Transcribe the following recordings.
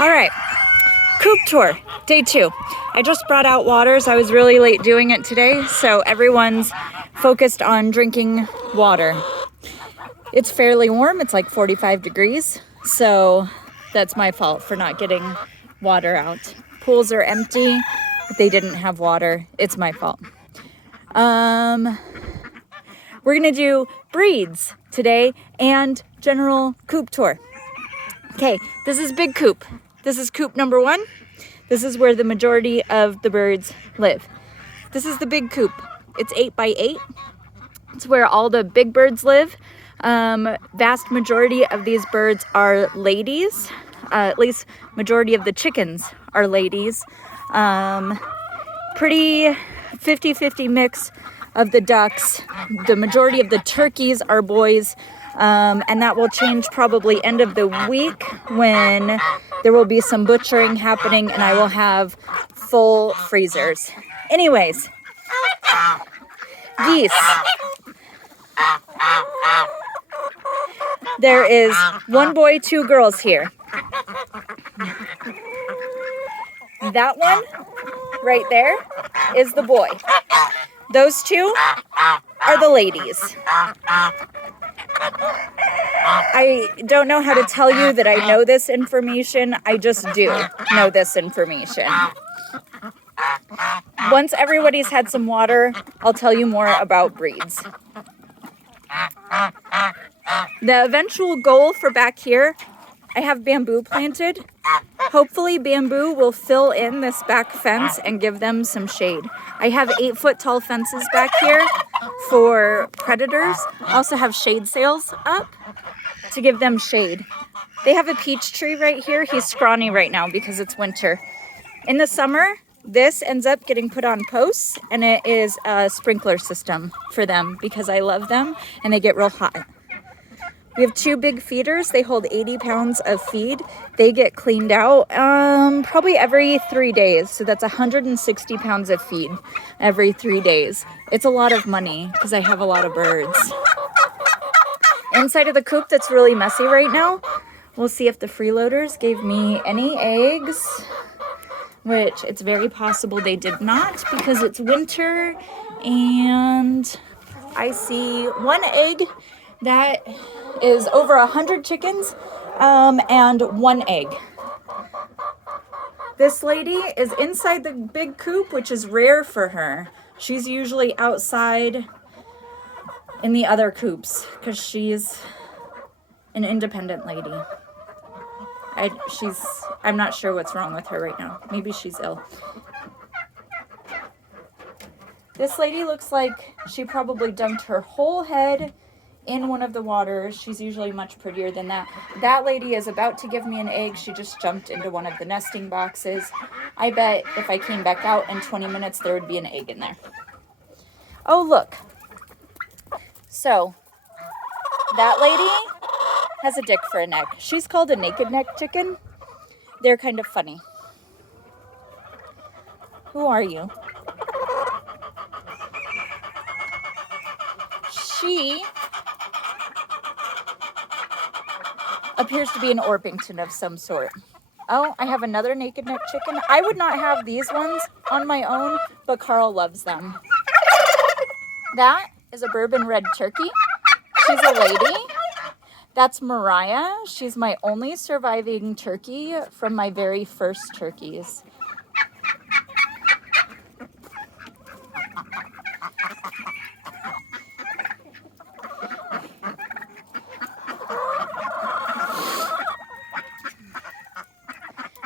All right, Coop Tour, day 2. I just brought out waters. I was really late doing it today, so everyone's focused on drinking water. It's fairly warm. It's like 45 degrees, so that's my fault for not getting water out. Pools are empty, but they didn't have water. It's my fault. We're gonna do breeds today and general Coop Tour. Okay, this is Big Coop. This is Coop number 1. This is where the majority of the birds live. This is the Big Coop. It's 8 by 8. It's where all the big birds live. Vast majority of these birds are ladies. At least majority of the chickens are ladies. Pretty 50-50 mix of the ducks. The majority of the turkeys are boys. And that will change probably end of the week when there will be some butchering happening and I will have full freezers. Anyways, geese. There is 1 boy, 2 girls here. That one right there is the boy. Those 2 are the ladies. I don't know how to tell you that I know this information. I just do know this information. Once everybody's had some water, I'll tell you more about breeds. The eventual goal for back here, I have bamboo planted. Hopefully bamboo will fill in this back fence and give them some shade. I have 8-foot tall fences back here for predators. I also have shade sails up to give them shade. They have a peach tree right here. He's scrawny right now because it's winter. In the summer, this ends up getting put on posts and it is a sprinkler system for them because I love them and they get real hot. We have 2 big feeders. They hold 80 pounds of feed. They get cleaned out probably every 3 days. So that's 160 pounds of feed every 3 days. It's a lot of money because I have a lot of birds. Inside of the coop that's really messy right now. We'll see if the freeloaders gave me any eggs, which it's very possible they did not because it's winter. And I see 1 egg that is over 100 chickens and 1 egg. This lady is inside the big coop, which is rare for her. She's usually outside in the other coops because she's an independent lady. I'm not sure what's wrong with her right now. Maybe she's ill. This lady looks like she probably dumped her whole head in one of the waters. She's usually much prettier than that. That lady is about to give me an egg. She just jumped into one of the nesting boxes. I bet if I came back out in 20 minutes, there would be an egg in there. Oh, look. So, that lady has a dick for a neck. She's called a naked neck chicken. They're kind of funny. Who are you? She appears to be an Orpington of some sort. Oh, I have another naked neck chicken. I would not have these ones on my own, but Carl loves them. That is a bourbon red turkey. She's a lady. That's Mariah. She's my only surviving turkey from my very first turkeys.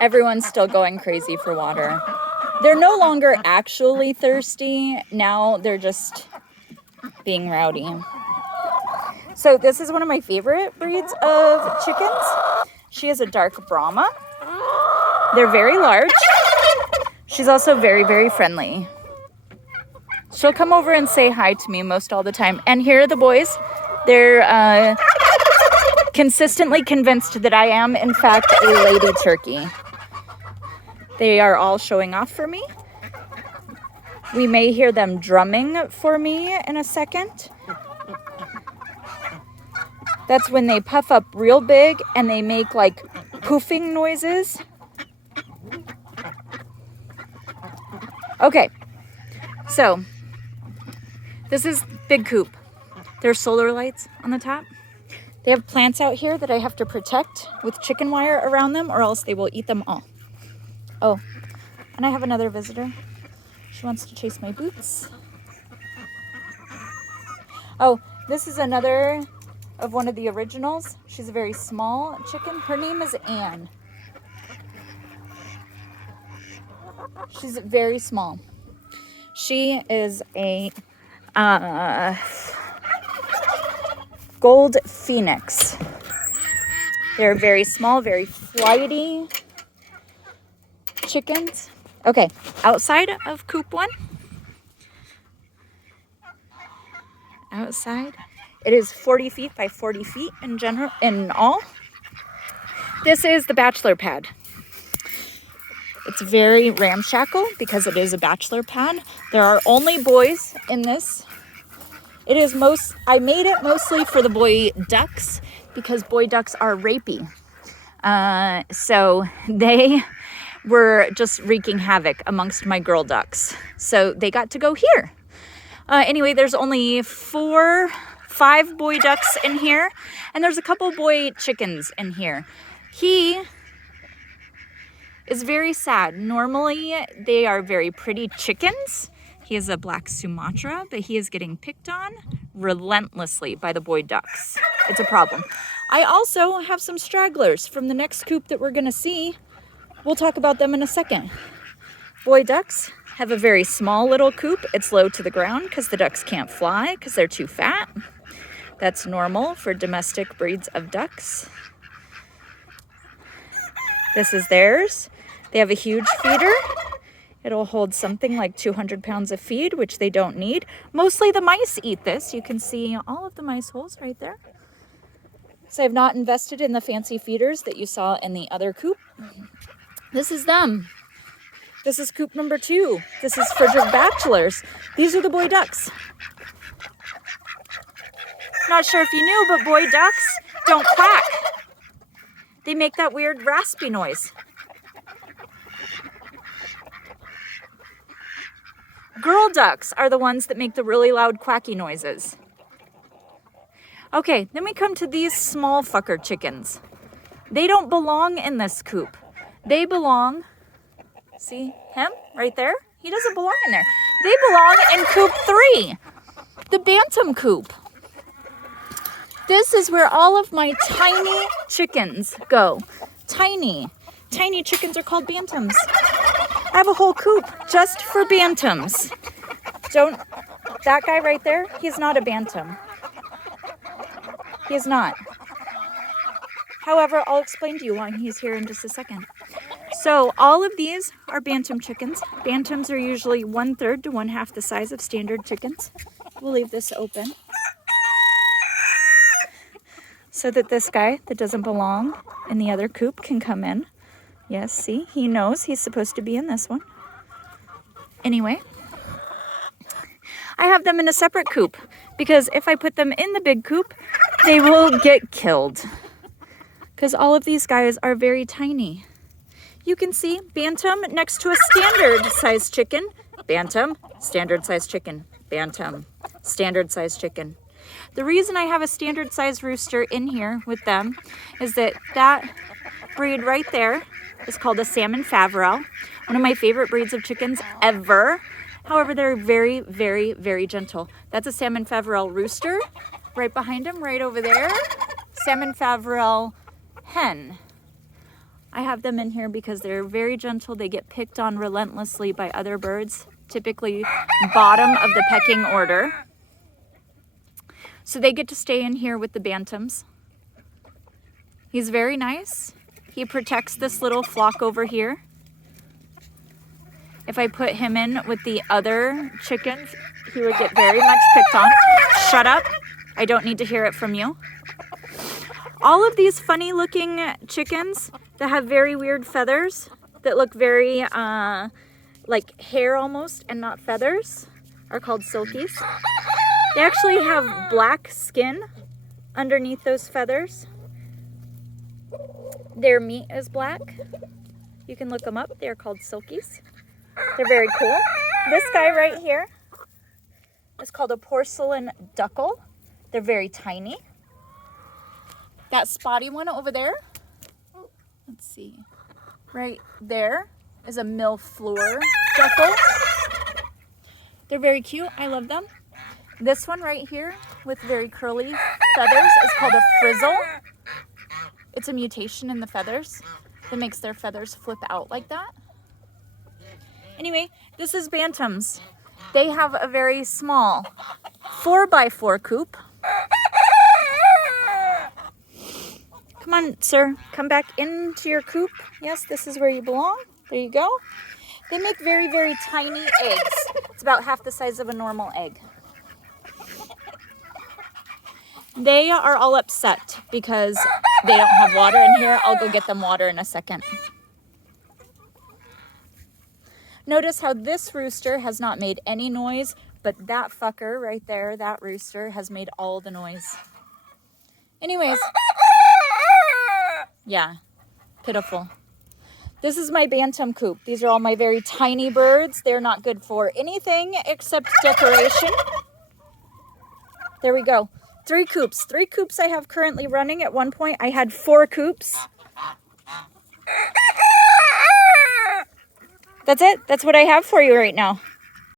Everyone's still going crazy for water. They're no longer actually thirsty. Now they're just being rowdy. So this is one of my favorite breeds of chickens. She is a dark Brahma. They're very large. She's also very, very friendly. She'll come over and say hi to me most all the time. And here are the boys. They're consistently convinced that I am, in fact, a lady turkey. They are all showing off for me. We may hear them drumming for me in a second. That's when they puff up real big and they make like poofing noises. Okay, so this is big coop. There's solar lights on the top. They have plants out here that I have to protect with chicken wire around them, or else they will eat them all. Oh, and I have another visitor. She wants to chase my boots. Oh, this is another of one of the originals. She's a very small chicken. Her name is Anne. She's very small. She is a gold phoenix. They're very small, very flighty chickens. Okay, outside of coop 1. Outside, it is 40 feet by 40 feet in all. This is the bachelor pad. It's very ramshackle because it is a bachelor pad. There are only boys in this. I made it mostly for the boy ducks because boy ducks are rapey. So they were just wreaking havoc amongst my girl ducks. So they got to go here. Anyway, there's only 5 boy ducks in here, and there's a couple boy chickens in here. He is very sad. Normally, they are very pretty chickens. He is a black Sumatra, but he is getting picked on relentlessly by the boy ducks. It's a problem. I also have some stragglers from the next coop that we're going to see. We'll talk about them in a second. Boy ducks have a very small little coop. It's low to the ground because the ducks can't fly because they're too fat. That's normal for domestic breeds of ducks. This is theirs. They have a huge feeder. It'll hold something like 200 pounds of feed, which they don't need. Mostly the mice eat this. You can see all of the mice holes right there. So I've not invested in the fancy feeders that you saw in the other coop. This is them. This is coop number 2. This is for bachelors. These are the boy ducks. Not sure if you knew, but boy ducks don't quack. They make that weird raspy noise. Girl ducks are the ones that make the really loud quacky noises. Okay, then we come to these small fucker chickens. They don't belong in this coop. They belong... See him right there? He doesn't belong in there. They belong in coop 3, the bantam coop. This is where all of my tiny chickens go. Tiny chickens are called bantams. I have a whole coop just for bantams. That guy right there, he's not a bantam. He is not. However, I'll explain to you why he's here in just a second. So all of these are bantam chickens. Bantams are usually 1/3 to 1/2 the size of standard chickens. We'll leave this open so that this guy that doesn't belong in the other coop can come in. Yes, see, he knows he's supposed to be in this one. Anyway, I have them in a separate coop because if I put them in the big coop, they will get killed because all of these guys are very tiny. You can see bantam next to a standard size chicken. Bantam, standard size chicken. Bantam, standard size chicken. The reason I have a standard size rooster in here with them is that breed right there is called a salmon Favrel. One of my favorite breeds of chickens ever. However, they're very, very, very gentle. That's a salmon Favrel rooster. Right behind him, right over there, salmon Favrel hen. I have them in here because they're very gentle. They get picked on relentlessly by other birds, typically bottom of the pecking order. So they get to stay in here with the bantams. He's very nice. He protects this little flock over here. If I put him in with the other chickens, he would get very much picked on. Shut up. I don't need to hear it from you. All of these funny looking chickens that have very weird feathers that look very like hair almost and not feathers are called silkies. They actually have black skin underneath those feathers. Their meat is black. You can look them up. They're called silkies. They're very cool. This guy right here is called a porcelain duckle. They're very tiny. That spotty one over there, let's see, right there is a mille fleur duckle. They're very cute. I love them. This one right here with very curly feathers is called a frizzle. It's a mutation in the feathers that makes their feathers flip out like that. Anyway, this is bantams. They have a very small 4x4 coop. Come on, sir. Come back into your coop. Yes, this is where you belong. There you go. They make very, very tiny eggs. It's about half the size of a normal egg. They are all upset because they don't have water in here. I'll go get them water in a second. Notice how this rooster has not made any noise, but that fucker right there, that rooster, has made all the noise. Anyways. Yeah, pitiful. This is my bantam coop. These are all my very tiny birds. They're not good for anything except decoration. There we go. 3 coops. 3 coops I have currently running. At one point I had 4 coops. That's it. That's what I have for you right now.